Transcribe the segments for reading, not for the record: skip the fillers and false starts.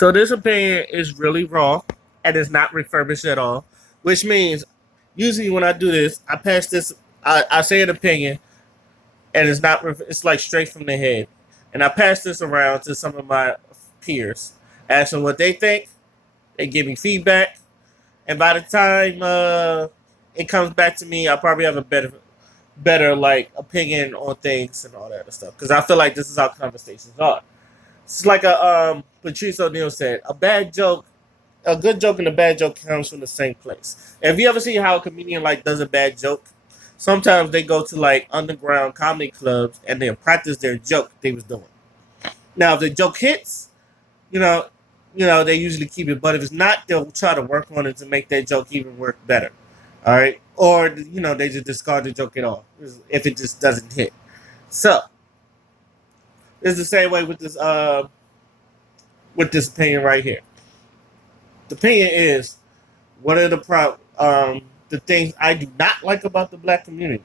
So this opinion is really raw and is not refurbished at all, which means usually when I do this, I pass this, I say an opinion and it's not, it's like straight from the head. And I pass this around to some of my peers, ask them what they think. They give me feedback. And by the time it comes back to me, I probably have a better like opinion on things and all that other stuff. Because I feel like this is how conversations are. It's like a Patrice O'Neal said, a good joke and a bad joke comes from the same place. Have you ever seen how a comedian like does a bad joke? Sometimes they go to like underground comedy clubs and they practice their joke they was doing. Now, if the joke hits, you know, they usually keep it. But if it's not, they'll try to work on it to make that joke even work better. All right, or they just discard the joke at all if it just doesn't hit. So it's the same way with this opinion right here. The opinion is what are the things I do not like about the black community,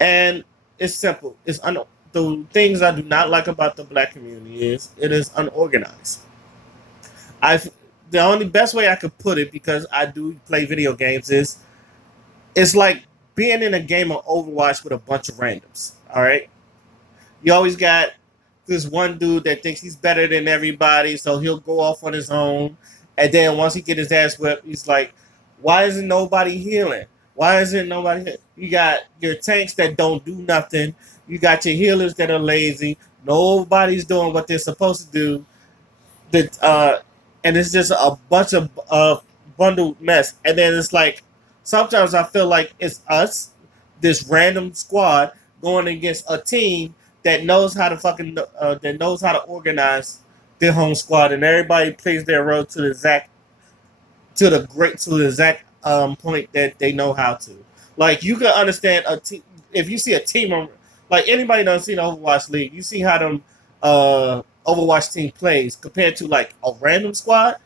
and it's simple. The things I do not like about the black community is it is unorganized. I The only best way I could put it, because I do play video games, is it's like being in a game of Overwatch with a bunch of randoms. All right, you always got this one dude that thinks he's better than everybody, so he'll go off on his own, and then once he get his ass whipped, he's like, "Why isn't nobody healing? Why isn't nobody?" You got your tanks that don't do nothing. You got your healers that are lazy. Nobody's doing what they're supposed to do. That and it's just a bunch of bundled mess. And then it's like sometimes I feel like it's us, this random squad, going against a team that knows how to organize their home squad, and everybody plays their role to the exact point that they know how to. Like you can understand a team if you see a team like anybody done seen the Overwatch League, you see how them Overwatch team plays compared to like a random squad.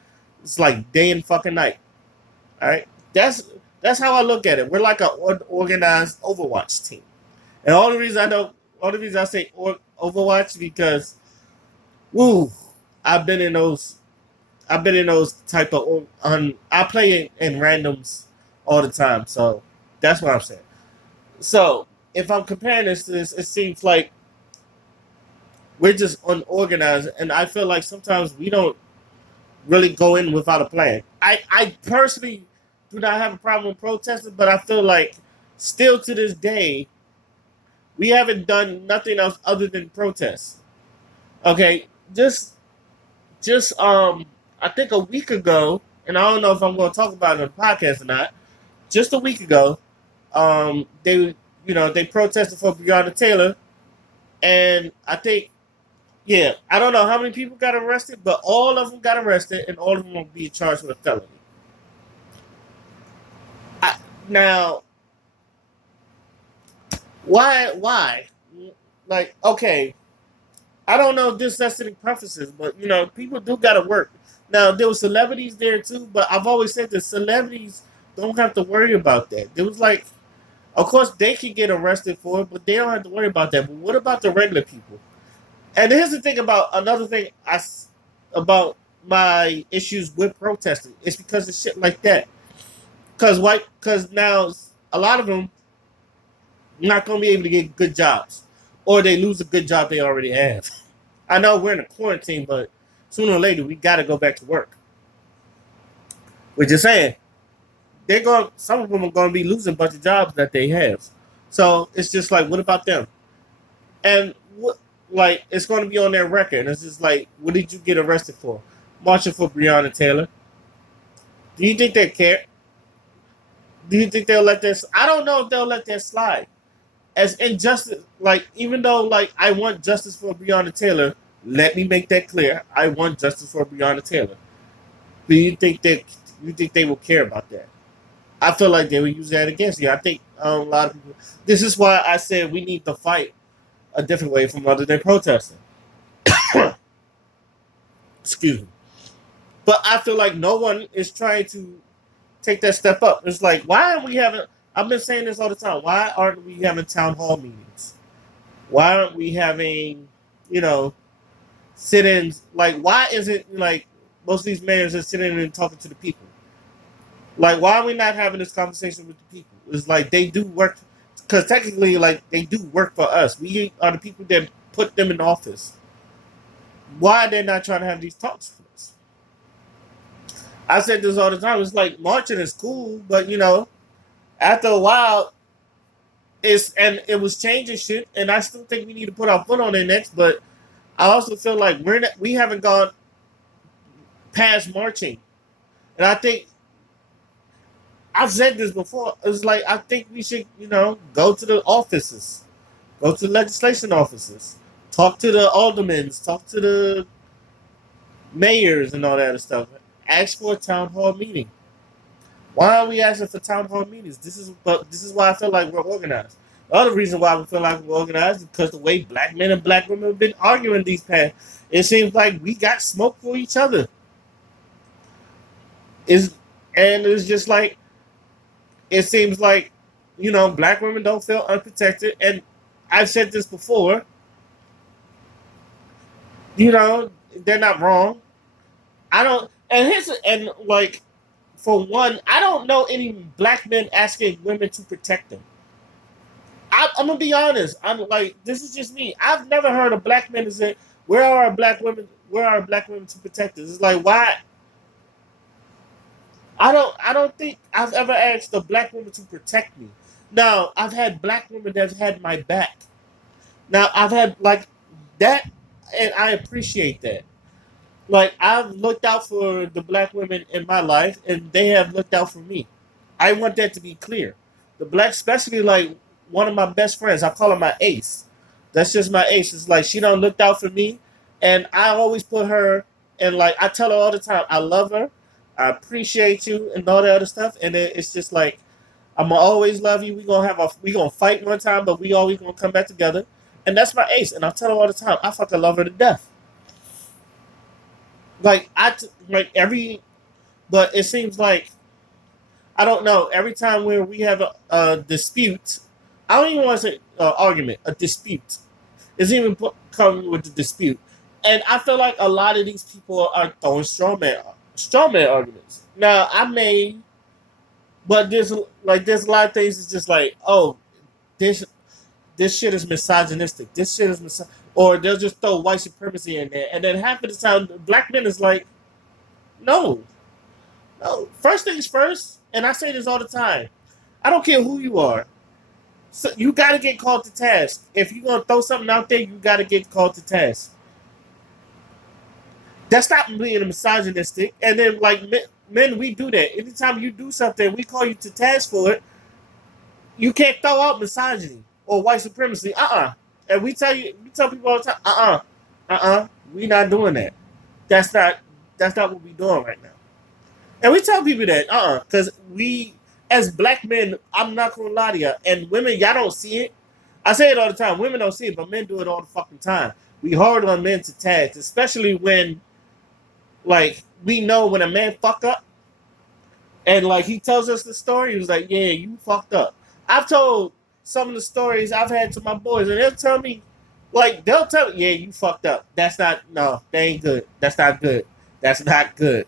It's like day and fucking night. All right, that's how I look at it. We're like an organized Overwatch team, and all the reason I say Overwatch because, woo, I've been in those. I've been in those type of. I play in randoms all the time, so that's what I'm saying. So if I'm comparing this to this, it seems like we're just unorganized, and I feel like sometimes we don't really go in without a plan. I personally do not have a problem with protesting, but I feel like still to this day we haven't done nothing else other than protest. Okay, just I think a week ago, and I don't know if I'm going to talk about it on the podcast or not. Just a week ago, they protested for Breonna Taylor, and I think I don't know how many people got arrested, but all of them got arrested, and all of them will be charged with a felony. Now, why? Like, okay, I don't know if this has any preferences, but people do gotta work. Now there were celebrities there too, but I've always said that celebrities don't have to worry about that. There was like, of course they can get arrested for it, but they don't have to worry about that. But what about the regular people? And here's the thing about another thing about my issues with protesting. It's because of shit like that. Because now a lot of them not gonna be able to get good jobs, or they lose a good job they already have. I know we're in a quarantine, but sooner or later we got to go back to work. We're just saying some of them are going to be losing a bunch of jobs that they have. So it's just like, what about them? And like it's going to be on their record. And it's just like, what did you get arrested for? Marching for Breonna Taylor. Do you think they care? Do you think they'll let this? I don't know if they'll let that slide. As injustice, like even though like I want justice for Breonna Taylor, let me make that clear. I want justice for Breonna Taylor. Do you think they will care about that? I feel like they will use that against you. I think a lot of people. This is why I said we need to fight a different way from other than protesting. Excuse me. But I feel like no one is trying to take that step up. It's like, why aren't we having? I've been saying this all the time. Why aren't we having town hall meetings? Why aren't we having, you know, sit-ins. Like, why isn't like most of these mayors are sitting and talking to the people? Like, why are we not having this conversation with the people? It's like they do work, because technically, like they do work for us. We are the people that put them in office. Why are they not trying to have these talks with us? I said this all the time. It's like marching is cool, but after a while, it was changing shit, and I still think we need to put our foot on it next. But I also feel like we haven't gone past marching, and I think I've said this before. It's like I think we should, go to the offices, go to the legislation offices, talk to the aldermen, talk to the mayors, and all that other stuff. Ask for a town hall meeting. Why are we asking for town hall meetings? This is why I feel like we're organized. The other reason why we feel like we're organized is because the way black men and black women have been arguing these past, it seems like we got smoke for each other. Is and it's just like it seems like black women don't feel unprotected, and I've said this before. They're not wrong. I don't, and like for one, I don't know any black men asking women to protect them. I'm gonna be honest. I'm like, this is just me. I've never heard a black man say, "Where are our black women? Where are our black women to protect us?" It's like, why? I don't think I've ever asked a black woman to protect me. Now, I've had black women that have had my back. Now, I've had like that, and I appreciate that. Like, I've looked out for the black women in my life, and they have looked out for me. I want that to be clear. The black, especially like one of my best friends, I call her my ace. That's just my ace. It's like she don't looked out for me, and I always put her. And like I tell her all the time, I love her, I appreciate you, and all that other stuff. And it's just like I'm gonna always love you. We gonna fight one time, but we always gonna come back together. And that's my ace. And I tell her all the time, I fucking love her to death. Like every, but it seems like I don't know. Every time where we have a dispute, I don't even want to say argument, a dispute. It's even coming with the dispute, and I feel like a lot of these people are throwing strawman arguments. Now I may, but there's a lot of things. It's just like, oh, this this shit is misogynistic. This shit is or they'll just throw white supremacy in there, and then half of the time, black men is like, no, no. First things first, and I say this all the time. I don't care who you are. So you got to get called to task. If you're gonna throw something out there, you got to get called to task. That's not being misogynistic. And then, like men, we do that. Anytime you do something, we call you to task for it. You can't throw out misogyny or white supremacy. And we tell people all the time, we not doing that. That's not that's not what we doing right now. And we tell people that, because we, as black men, I'm not gonna lie to you, and women, y'all don't see it. I say it all the time. Women don't see it, but men do it all the fucking time. We hard on men to task, especially when, like, we know when a man fuck up, and like he tells us the story. He was like, "Yeah, you fucked up." I've told some of the stories I've had to my boys, and they'll tell me, "Yeah, you fucked up. That's not no, that ain't good. That's not good. That's not good."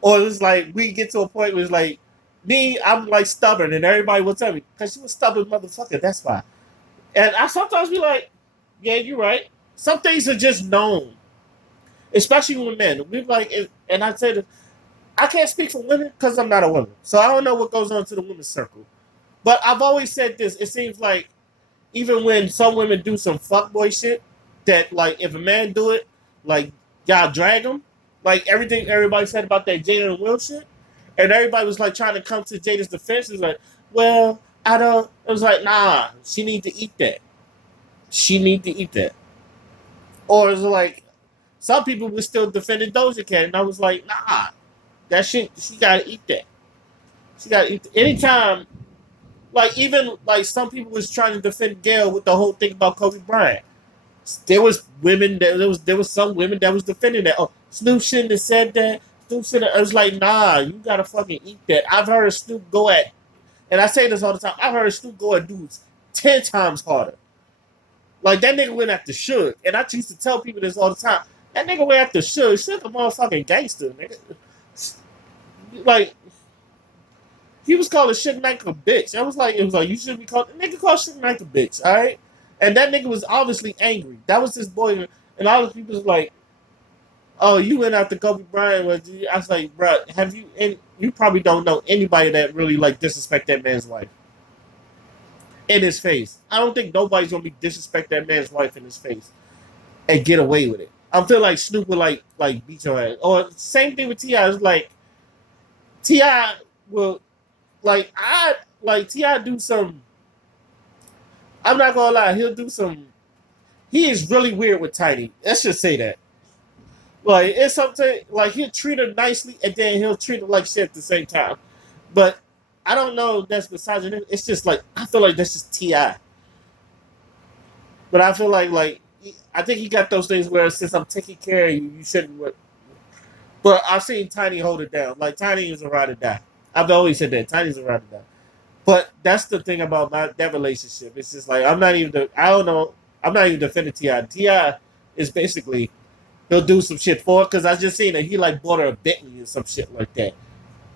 Or it's like we get to a point where it's like me, I'm like stubborn, and everybody will tell me because you a stubborn motherfucker. That's why. And I sometimes be like, "Yeah, you're right." Some things are just known, especially with men. We like, and I say that I can't speak for women because I'm not a woman, so I don't know what goes on to the women's circle. But I've always said this. It seems like even when some women do some fuckboy shit, that like if a man do it, like y'all drag him, like everything everybody said about that Jada and Will shit, and everybody was like trying to come to Jada's defense. It's like, well, I don't. It was like, nah, she need to eat that. She need to eat that. Or it's like some people were still defending Doja Cat, and I was like, nah, that shit. She gotta eat that. She gotta eat. Anytime, like even like some people was trying to defend Gail with the whole thing about Kobe Bryant. There was women that there was some women that was defending that. Oh, Snoop shouldn't have said that. Snoop should have. I was like, nah, you gotta fucking eat that. I've heard Snoop go at, and I say this all the time. I've heard Snoop go at dudes 10 times harder. Like that nigga went after Suge, and I used to tell people this all the time. That nigga went after Suge. Suge a motherfucking gangster, nigga. Like, he was calling Suge Knight a bitch. It was like, you shouldn't be called, nigga called Suge Knight a bitch, alright? And that nigga was obviously angry. That was his boy. And all the people was like, oh, you went after Kobe Bryant. I was like, bro, have you, and you probably don't know anybody that really, like, disrespect that man's wife in his face. I don't think nobody's gonna be disrespect that man's wife in his face and get away with it. I feel like Snoop would, like beat your ass. Or same thing with T.I. It's like, T.I. will, T.I. do some, I'm not gonna lie, he'll do some, he is really weird with Tiny. Let's just say that. Like, it's something, like, he'll treat her nicely and then he'll treat her like shit at the same time. But I don't know if that's misogyny. It's just like, I feel like that's just T.I. But I feel like, I think he got those things where since I'm taking care of you, you shouldn't. But I've seen Tiny hold it down. Like, Tiny is a ride or die. I've always said that. Tiny's a ride or die. But that's the thing about that relationship. It's just like, I don't know. I'm not even defending T.I. T.I. is basically, he'll do some shit for her. Because I just seen that he, like, bought her a Bentley or some shit like that.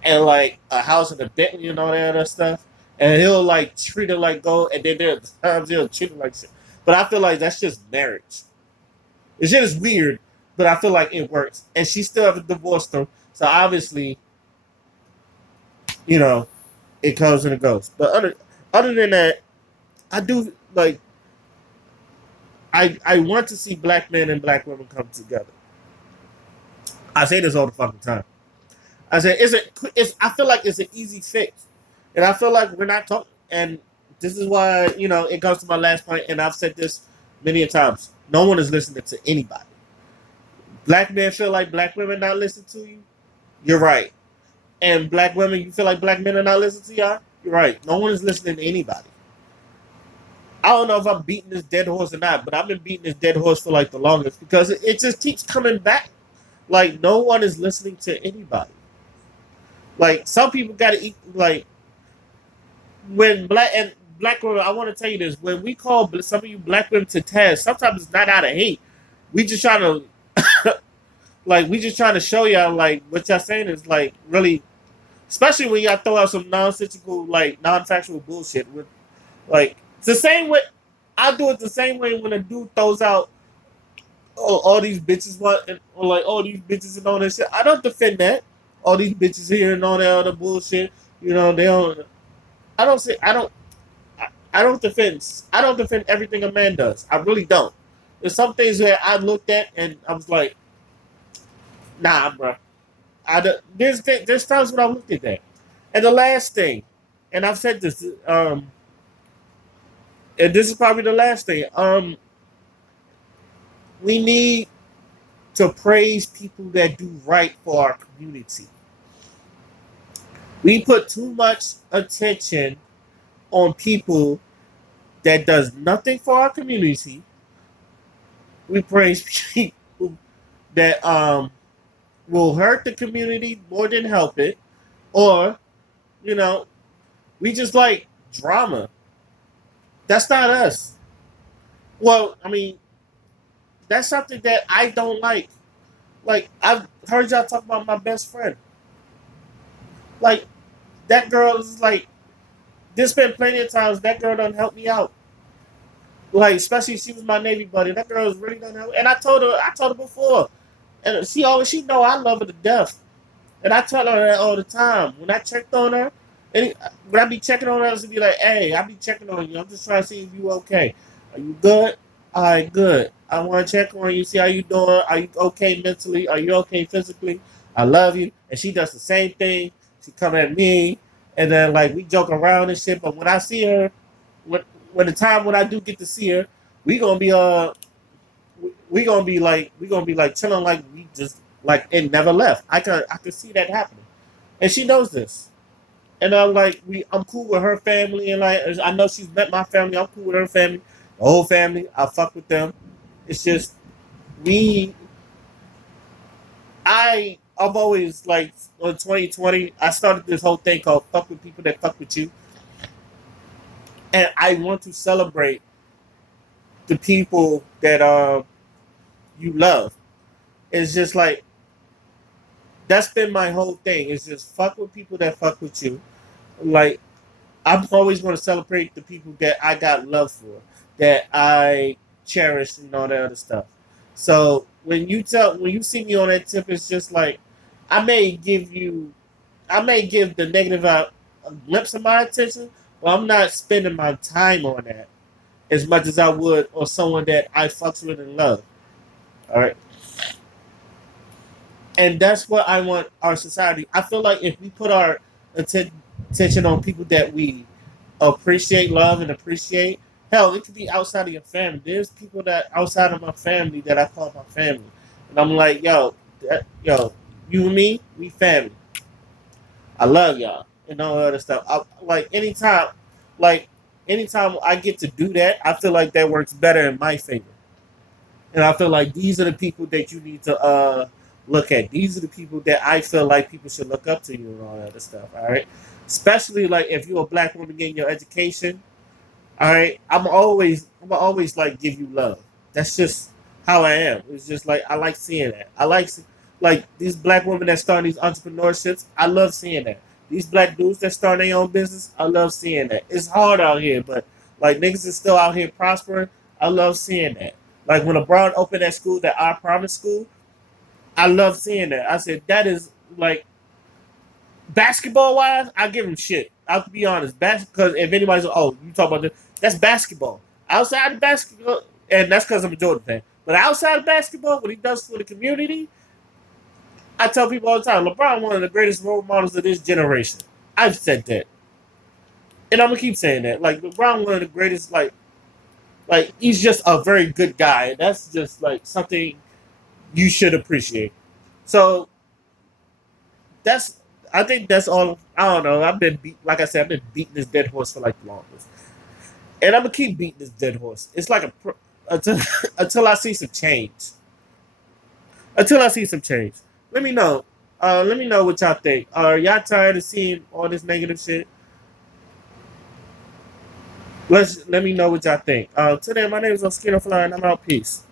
And, like, a house and a Bentley and all that other stuff. And he'll, like, treat her like gold. And then there are times he'll treat her like shit. But I feel like that's just marriage. It's just weird, but I feel like it works. And she still haven't divorced him. So obviously, it comes and it goes. But other than that, I do like I want to see black men and black women come together. I say this all the fucking time. I say I feel like it's an easy fix. And I feel like we're not talking, and this is why, it goes to my last point, and I've said this many a times. No one is listening to anybody. Black men feel like black women not listening to you. You're right. And black women, you feel like black men are not listening to y'all. You're right. No one is listening to anybody. I don't know if I'm beating this dead horse or not, but I've been beating this dead horse for like the longest because it just keeps coming back. Like, no one is listening to anybody. Like, some people got to eat. Like, when black women, I want to tell you this: when we call some of you black women to task, sometimes it's not out of hate. We just trying to, we just trying to show y'all, like, what y'all saying is, like, really, especially when y'all throw out some nonsensical, like, non-factual bullshit. With, like, it's the same way, I do it the same way when a dude throws out, all these bitches, or like, all these bitches and all that shit. I don't defend that. All these bitches here and all that other bullshit. They don't, I don't say, I don't defend everything a man does. I really don't. There's some things that I looked at and I was like, nah, bro. There's times when I looked at that. And the last thing, and I've said this, and this is probably the last thing. We need to praise people that do right for our community. We put too much attention on people that does nothing for our community. We praise people that will hurt the community more than help it, or we just like drama. That's not us. Well, I mean, that's something that I don't like. Like, I've heard y'all talk about my best friend. Like, that girl is like, there's been plenty of times that girl done help me out. Like, especially if she was my Navy buddy. That girl is really done help. And I told her before. And she know I love her to death. And I tell her that all the time. When I checked on her, and when I be checking on her, I be like, hey, I be checking on you. I'm just trying to see if you okay. Are you good? All right, good. I want to check on you, see how you doing. Are you okay mentally? Are you okay physically? I love you. And she does the same thing. She come at me, and then, like, we joke around and shit. But when I see her, when the time when I do get to see her, we gonna be like chilling, like we just like it never left. I could see that happening, and she knows this. And I'm cool with her family, and like I know she's met my family. I'm cool with her family, the whole family. I fuck with them. It's just I've always, like, on 2020, I started this whole thing called "Fuck with People That Fuck with You," and I want to celebrate the people that you love. It's just like that's been my whole thing. It's just fuck with people that fuck with you. Like I'm always going to celebrate the people that I got love for, that I cherish, and all that other stuff. So when you see me on that tip, it's just like I may give you, I may give the negative out a glimpse of my attention, but I'm not spending my time on that as much as I would on someone that I fucks with and love. All right, and that's what I want our society. I feel like if we put our attention on people that we appreciate, love, and appreciate. Hell, it could be outside of your family. There's people that outside of my family that I call my family, and I'm like, yo, you and me, we family. I love y'all and all that other stuff. Like anytime I get to do that, I feel like that works better in my favor. And I feel like these are the people that you need to look at. These are the people that I feel like people should look up to you and all that other stuff. All right, especially like if you're a black woman getting your education. All right, I'm always like give you love. That's just how I am. It's just like I like seeing that. Like these black women that start these entrepreneurships. I love seeing that. These black dudes that start their own business. I love seeing that. It's hard out here, but like niggas is still out here prospering. I love seeing that. Like when LeBron opened that school, that I Promise school, I love seeing that. I said that is like basketball wise, I give him shit. I'll be honest, because if anybody's you talk about this, that's basketball. Outside of basketball, and that's because I'm a Jordan fan. But outside of basketball, what he does for the community, I tell people all the time, LeBron one of the greatest role models of this generation. I've said that, and I'm gonna keep saying that. Like LeBron, one of the greatest. Like he's just a very good guy. That's just like something you should appreciate. So that's I think that's all. I don't know. Like I said, I've been beating this dead horse for like the longest, and I'm gonna keep beating this dead horse. It's like until until I see some change. Until I see some change, let me know. Let me know what y'all think. Are y'all tired of seeing all this negative shit? Let me know what y'all think. Today, my name is Oskino Fly, and I'm out. Peace.